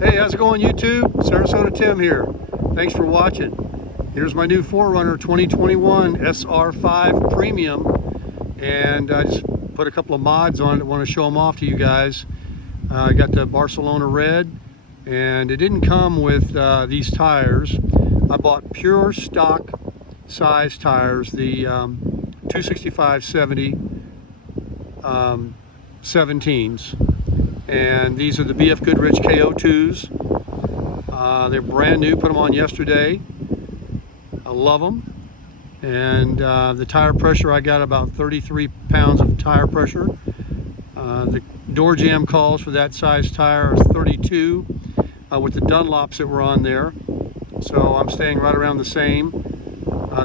Hey, how's it going, YouTube? Sarasota Tim here. Thanks for watching. Here's my new 4runner 2021 SR5 Premium, and I just put a couple of mods on it. I want to show them off to you guys. I got the Barcelona red, and it didn't come with these tires. I bought pure stock size tires, the 265/70 17s, and these are the BF Goodrich KO2s. They're brand new, put them on yesterday. I love them. And the tire pressure, I got about 33 pounds of tire pressure. The door jamb calls for that size tire is 32 with the Dunlops that were on there. So I'm staying right around the same.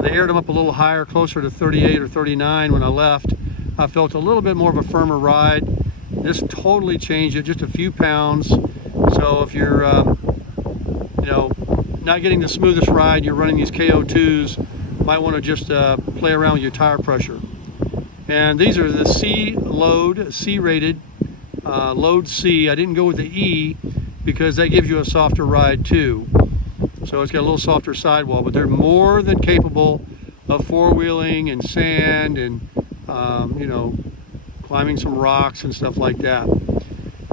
They aired them up a little higher, closer to 38 or 39 when I left. I felt a little bit more of a firmer ride. This totally changed it, just a few pounds. So if you're not getting the smoothest ride, you're running these KO2s, might want to just play around with your tire pressure. And these are the C-rated load C. I didn't go with the E because that gives you a softer ride too. So it's got a little softer sidewall, but they're more than capable of four-wheeling and sand and climbing some rocks and stuff like that.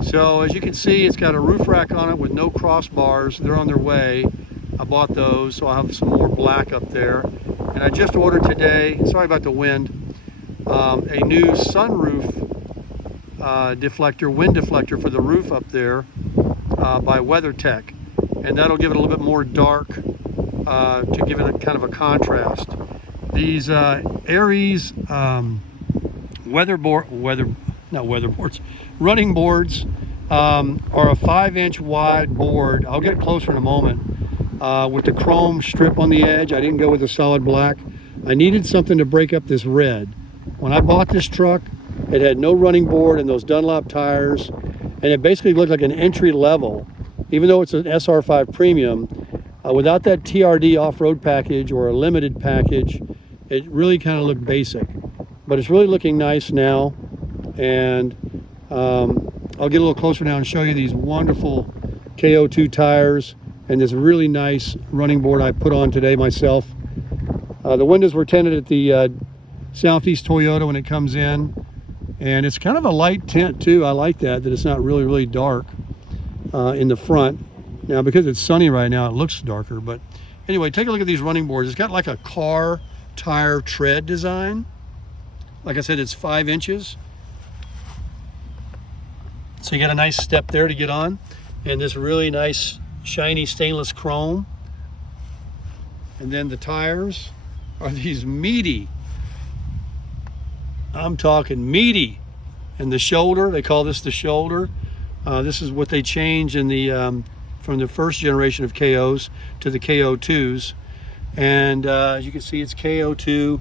So as you can see, it's got a roof rack on it with no crossbars. They're on their way. I bought those, so I'll have some more black up there. And I just ordered today, sorry about the wind, a new sunroof wind deflector for the roof up there by WeatherTech. And that'll give it a little bit more dark to give it a kind of a contrast. These Aries running boards are a 5-inch wide board. I'll get closer in a moment. With the chrome strip on the edge. I didn't go with the solid black. I needed something to break up this red. When I bought this truck, it had no running board and those Dunlop tires, and it basically looked like an entry level, even though it's an SR5 Premium. Without that TRD off-road package or a limited package, it really kind of looked basic. But it's really looking nice now, and I'll get a little closer now and show you these wonderful KO2 tires and this really nice running board I put on today myself. The windows were tinted at the Southeast Toyota when it comes in, and it's kind of a light tint too. I like that it's not really dark in the front. Now because it's sunny right now, it looks darker, but anyway, take a look at these running boards. It's got like a car tire tread design. Like I said, it's 5 inches. So you got a nice step there to get on, and this really nice shiny stainless chrome. And then the tires are these meaty, I'm talking meaty. And the shoulder, they call this the shoulder. This is what they changed in the from the first generation of KOs to the KO2s. And as you can see, it's KO2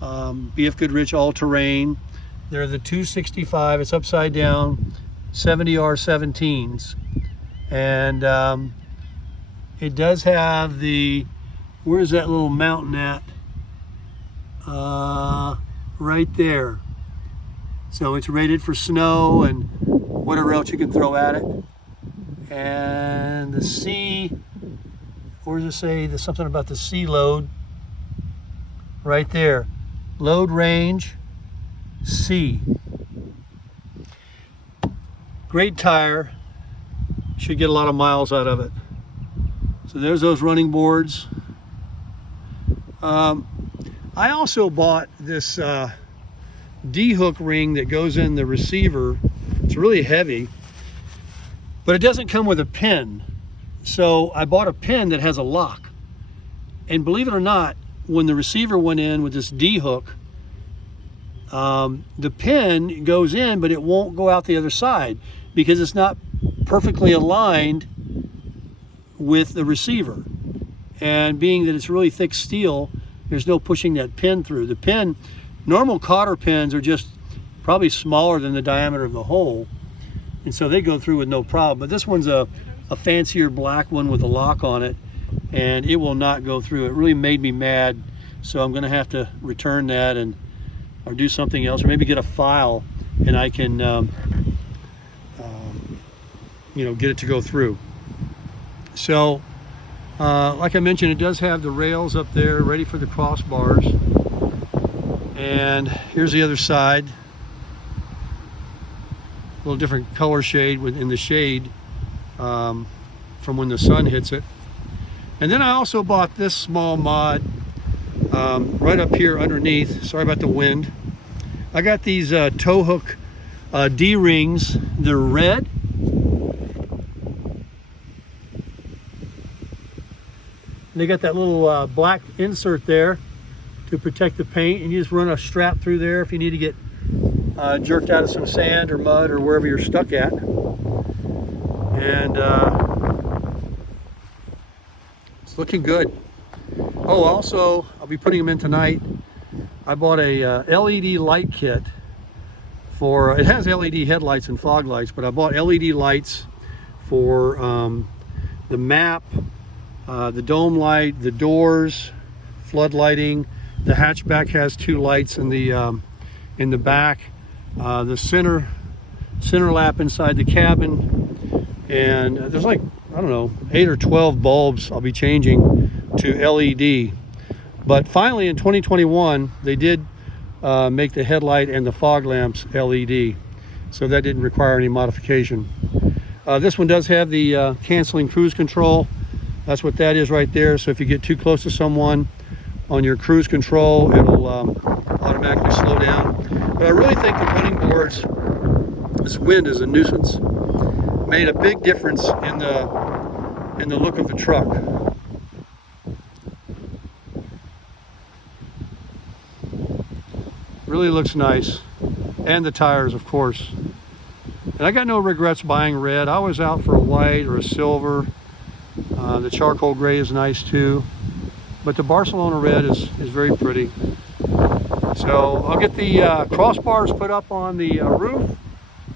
BF Goodrich all-terrain. They're the 265, it's upside down, 70R17s. And it does have the, where's that little mountain at? Right there. So it's rated for snow and whatever else you can throw at it. And the C, where does it say? There's something about the C load. Right there. Load range C. Great tire. Should get a lot of miles out of it. So there's those running boards. I also bought this D-hook ring that goes in the receiver. It's really heavy, but it doesn't come with a pin. So I bought a pin that has a lock. And believe it or not, when the receiver went in with this D-hook, the pin goes in, but it won't go out the other side because it's not perfectly aligned with the receiver. And being that it's really thick steel, there's no pushing that pin through. The pin, normal cotter pins are just probably smaller than the diameter of the hole, and so they go through with no problem. But this one's a fancier black one with a lock on it, and it will not go through. It really made me mad, so I'm gonna have to return that or do something else, or maybe get a file and I can get it to go through. So like I mentioned, it does have the rails up there ready for the crossbars. And here's the other side. A little different color shade in the shade from when the sun hits it. And then I also bought this small mod right up here underneath. Sorry about the wind. I got these tow hook D-rings. They're red. And they got that little black insert there to protect the paint, and you just run a strap through there if you need to get jerked out of some sand or mud or wherever you're stuck at. And it's looking good. Oh, also, I'll be putting them in tonight. I bought a LED light kit for, it has LED headlights and fog lights, but I bought LED lights for the map, the dome light, the doors, flood lighting. The hatchback has 2 lights in the back, the center lap inside the cabin, and there's like, I don't know, 8 or 12 bulbs I'll be changing to LED. But finally in 2021 they did make the headlight and the fog lamps LED, so that didn't require any modification. This one does have the canceling cruise control. That's what that is right there. So if you get too close to someone on your cruise control, it'll automatically slow down. But I really think the running boards, this wind is a nuisance. Made a big difference in the look of the truck. Really looks nice. And the tires, of course. And I got no regrets buying red. I was out for a white or a silver. The charcoal gray is nice too, but the Barcelona red is very pretty. So I'll get the crossbars put up on the roof,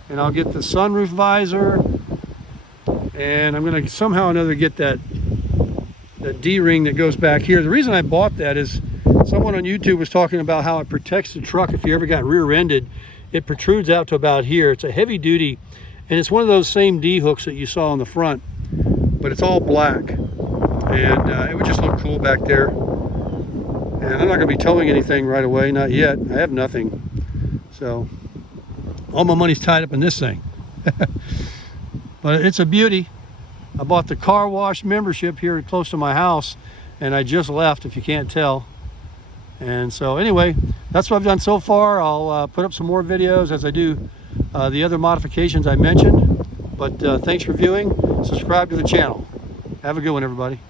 and I'll get the sunroof visor, and I'm going to somehow or another get that D-ring that goes back here. The reason I bought that is someone on YouTube was talking about how it protects the truck if you ever got rear-ended. It protrudes out to about here. It's a heavy duty, and it's one of those same D-hooks that you saw on the front, but it's all black, and it would just look cool back there. And I'm not going to be towing anything right away, not yet. I have nothing, so all my money's tied up in this thing. But it's a beauty. I bought the car wash membership here close to my house, and I just left, if you can't tell. And so anyway, that's what I've done so far. I'll put up some more videos as I do the other modifications I mentioned. But thanks for viewing. Subscribe to the channel. Have a good one, everybody.